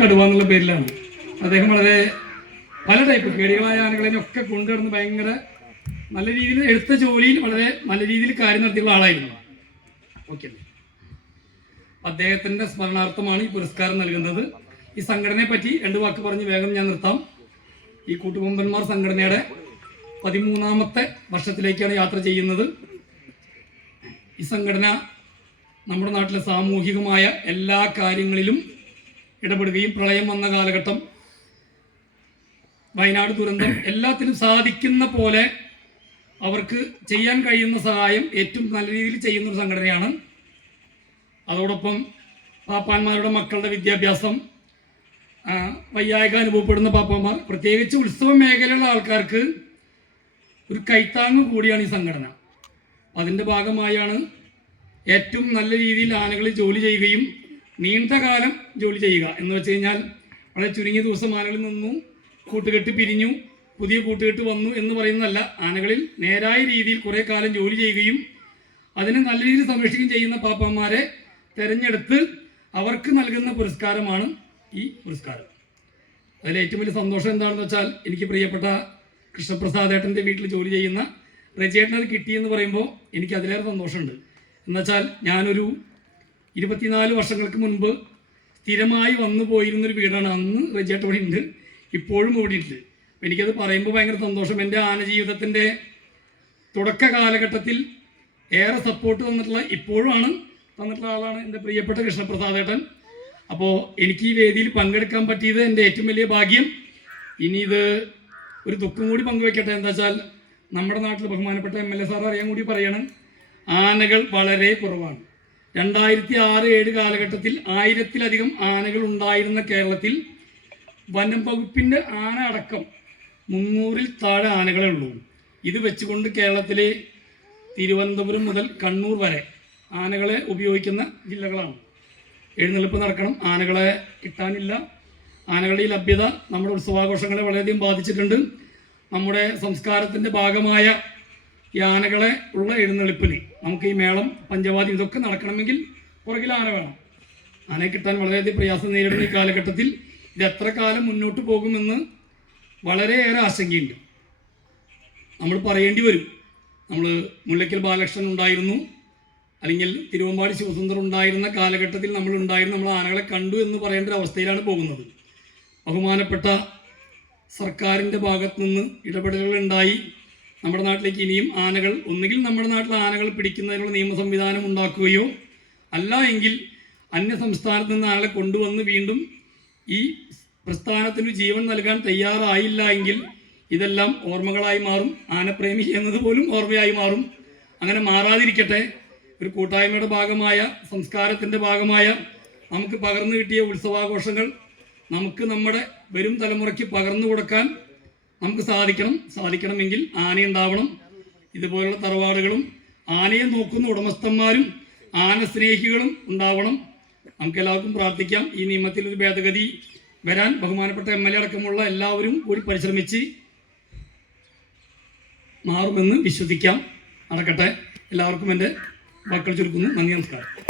കടുവ എന്നുള്ള പേരിലാണ്. അദ്ദേഹം വളരെ പല ടൈപ്പ് കേടികളായ ആനകളെയൊക്കെ കൊണ്ടുവന്ന് ഭയങ്കര നല്ല രീതിയിൽ എടുത്ത ജോലിയിൽ വളരെ നല്ല രീതിയിൽ കാര്യം നടത്തിയുള്ള ആളായിരുന്നു. ഓക്കെ അദ്ദേഹത്തിന്റെ സ്മരണാർത്ഥമാണ് ഈ പുരസ്കാരം നൽകുന്നത്. ഈ സംഘടനയെ പറ്റി രണ്ട് വാക്ക് പറഞ്ഞ് വേഗം ഞാൻ നിർത്താം. ഈ കൂട്ടുകൊമ്പന്മാർ സംഘടനയുടെ പതിമൂന്നാമത്തെ വർഷത്തിലേക്കാണ് യാത്ര ചെയ്യുന്നത്. ഈ സംഘടന നമ്മുടെ നാട്ടിലെ സാമൂഹികമായ എല്ലാ കാര്യങ്ങളിലും ഇടപെടുകയും പ്രളയം വന്ന കാലഘട്ടം വയനാട് ദുരന്തം എല്ലാത്തിനും സാധിക്കുന്ന പോലെ അവർക്ക് ചെയ്യാൻ കഴിയുന്ന സഹായം ഏറ്റവും നല്ല രീതിയിൽ ചെയ്യുന്ന ഒരു സംഘടനയാണ്. അതോടൊപ്പം പാപ്പാന്മാരുടെ മക്കളുടെ വിദ്യാഭ്യാസം വയ്യായക അനുഭവപ്പെടുന്ന പാപ്പാന്മാർ. പ്രത്യേകിച്ച് ഉത്സവ മേഖലയിലുള്ള ആൾക്കാർക്ക് ഒരു കൈത്താങ്ങ് കൂടിയാണ് ഈ സംഘടന. അതിന്റെ ഭാഗമായാണ് ഏറ്റവും നല്ല രീതിയിൽ ആനകളിൽ ജോലി ചെയ്യുകയും നീണ്ട കാലം ജോലി ചെയ്യുക എന്ന് വെച്ച് കഴിഞ്ഞാൽ വളരെ ചുരുങ്ങിയ ദിവസം ആനകളിൽ നിന്നു കൂട്ടുകെട്ട് പിരിഞ്ഞു പുതിയ കൂട്ടുകെട്ട് വന്നു എന്ന് പറയുന്നതല്ല. ആനകളിൽ നേരായ രീതിയിൽ കുറേ കാലം ജോലി ചെയ്യുകയും അതിനെ നല്ല രീതിയിൽ സംരക്ഷിക്കുകയും ചെയ്യുന്ന പാപ്പന്മാരെ തിരഞ്ഞെടുത്ത് അവർക്ക് നൽകുന്ന പുരസ്കാരമാണ് ഈ പുരസ്കാരം. അതിൽ ഏറ്റവും വലിയ സന്തോഷം എന്താണെന്ന് വെച്ചാൽ എനിക്ക് പ്രിയപ്പെട്ട കൃഷ്ണപ്രസാദ് ഏട്ടന്റെ വീട്ടിൽ ജോലി ചെയ്യുന്ന റജേട്ടനത് കിട്ടിയെന്ന് പറയുമ്പോൾ എനിക്ക് അതിലേറെ സന്തോഷമുണ്ട്. എന്നുവെച്ചാൽ ഞാനൊരു ഇരുപത്തിനാല് വർഷങ്ങൾക്ക് മുൻപ് സ്ഥിരമായി വന്നു പോയിരുന്നൊരു വീടാണ് അന്ന് റജേട്ടൻ ഇവിടെ ഉണ്ട്. ഇപ്പോഴും ഇവിടെ ഉണ്ട്. എനിക്കത് പറയുമ്പോൾ ഭയങ്കര സന്തോഷം. എന്റെ ആന ജീവിതത്തിന്റെ തുടക്ക കാലഘട്ടത്തിൽ ഏറെ സപ്പോർട്ട് തന്നിട്ടുള്ള ഇപ്പോഴുമാണ് തന്നിട്ടുള്ള ആളാണ് എന്റെ പ്രിയപ്പെട്ട കൃഷ്ണപ്രസാദേട്ടൻ. അപ്പോൾ എനിക്ക് ഈ വേദിയിൽ പങ്കെടുക്കാൻ പറ്റിയത് എന്റെ ഏറ്റവും വലിയ ഭാഗ്യം. ഇനി ഇത് ഒരു ദുഃഖം കൂടി പങ്കുവെക്കട്ടെ. എന്താ വെച്ചാൽ നമ്മുടെ നാട്ടിൽ ബഹുമാനപ്പെട്ട എം എൽ എ സാർ അറിയാൻ കൂടി പറയണം. ആനകൾ വളരെ കുറവാണ്. രണ്ടായിരത്തി ആറ് ഏഴ് കാലഘട്ടത്തിൽ ആയിരത്തിലധികം ആനകൾ ഉണ്ടായിരുന്ന കേരളത്തിൽ വനം വകുപ്പിന്റെ ആന അടക്കം മുന്നൂറിൽ താഴെ ആനകളേ ഉള്ളൂ. ഇത് വെച്ചുകൊണ്ട് കേരളത്തിലെ തിരുവനന്തപുരം മുതൽ കണ്ണൂർ വരെ ആനകളെ ഉപയോഗിക്കുന്ന ജില്ലകളാണ്. എഴുന്നള്ളിപ്പ് നടക്കണം. ആനകളെ കിട്ടാനില്ല. ആനകളുടെ ലഭ്യത നമ്മുടെ ഉത്സവാഘോഷങ്ങളെ വളരെയധികം ബാധിച്ചിട്ടുണ്ട്. നമ്മുടെ സംസ്കാരത്തിന്റെ ഭാഗമായ ഈ ആനകളെ ഉള്ള എഴുന്നള്ളിപ്പിന്. നമുക്ക് ഈ മേളം പഞ്ചവാദി ഇതൊക്കെ നടക്കണമെങ്കിൽ പുറകിൽ ആന വേണം. ആനയെ കിട്ടാൻ വളരെയധികം പ്രയാസം നേരിടുന്ന ഈ കാലഘട്ടത്തിൽ ഇത് എത്ര കാലം മുന്നോട്ട് പോകുമെന്ന് വളരെയേറെ ആശങ്കയുണ്ട്. നമ്മൾ പറയേണ്ടി വരും. നമ്മൾ മുല്ലയ്ക്കൽ ബാലകൃഷ്ണൻ ഉണ്ടായിരുന്നു. അല്ലെങ്കിൽ തിരുവമ്പാടി ശിവസുന്ദർ ഉണ്ടായിരുന്ന കാലഘട്ടത്തിൽ നമ്മൾ ഉണ്ടായിരുന്നു നമ്മൾ ആനകളെ കണ്ടു എന്ന് പറയേണ്ട ഒരു അവസ്ഥയിലാണ് പോകുന്നത്. ബഹുമാനപ്പെട്ട സർക്കാരിന്റെ ഭാഗത്തു നിന്ന് ഇടപെടലുകൾ ഉണ്ടായി. നമ്മുടെ നാട്ടിലേക്ക് ഇനിയും ആനകൾ ഒന്നുകിൽ നമ്മുടെ നാട്ടിലെ ആനകൾ പിടിക്കുന്നതിനുള്ള നിയമ സംവിധാനം ഉണ്ടാക്കുകയോ അല്ല എങ്കിൽ അന്യ സംസ്ഥാനത്ത് നിന്ന് ആനകളെ കൊണ്ടുവന്ന് വീണ്ടും ഈ പ്രസ്ഥാനത്തിന് ജീവൻ നൽകാൻ തയ്യാറായില്ല എങ്കിൽ ഇതെല്ലാം ഓർമ്മകളായി മാറും. ആനപ്രേമി എന്നത് പോലും ഓർമ്മയായി മാറും. അങ്ങനെ മാറാതിരിക്കട്ടെ. ഒരു കൂട്ടായ്മയുടെ ഭാഗമായ സംസ്കാരത്തിന്റെ ഭാഗമായ നമുക്ക് പകർന്നു കിട്ടിയ ഉത്സവാഘോഷങ്ങൾ നമുക്ക് നമ്മുടെ വരും തലമുറയ്ക്ക് പകർന്നു കൊടുക്കാൻ നമുക്ക് സാധിക്കണം. സാധിക്കണമെങ്കിൽ ആനയുണ്ടാവണം. ഇതുപോലുള്ള തറവാടുകളും ആനയെ നോക്കുന്ന ഉടമസ്ഥന്മാരും ആന സ്നേഹികളും ഉണ്ടാവണം. നമുക്ക് എല്ലാവർക്കും പ്രാർത്ഥിക്കാം. ഈ നിയമത്തിൽ ഒരു ഭേദഗതി വരാൻ ബഹുമാനപ്പെട്ട എം എൽ എ അടക്കമുള്ള എല്ലാവരും കൂടി പരിശ്രമിച്ച് മാറുമെന്ന് വിശ്വസിക്കാം. നടക്കട്ടെ. എല്ലാവർക്കും എന്റെ വാക്കുകൾ ചുരുക്കുന്നു. നന്ദി നമസ്കാരം.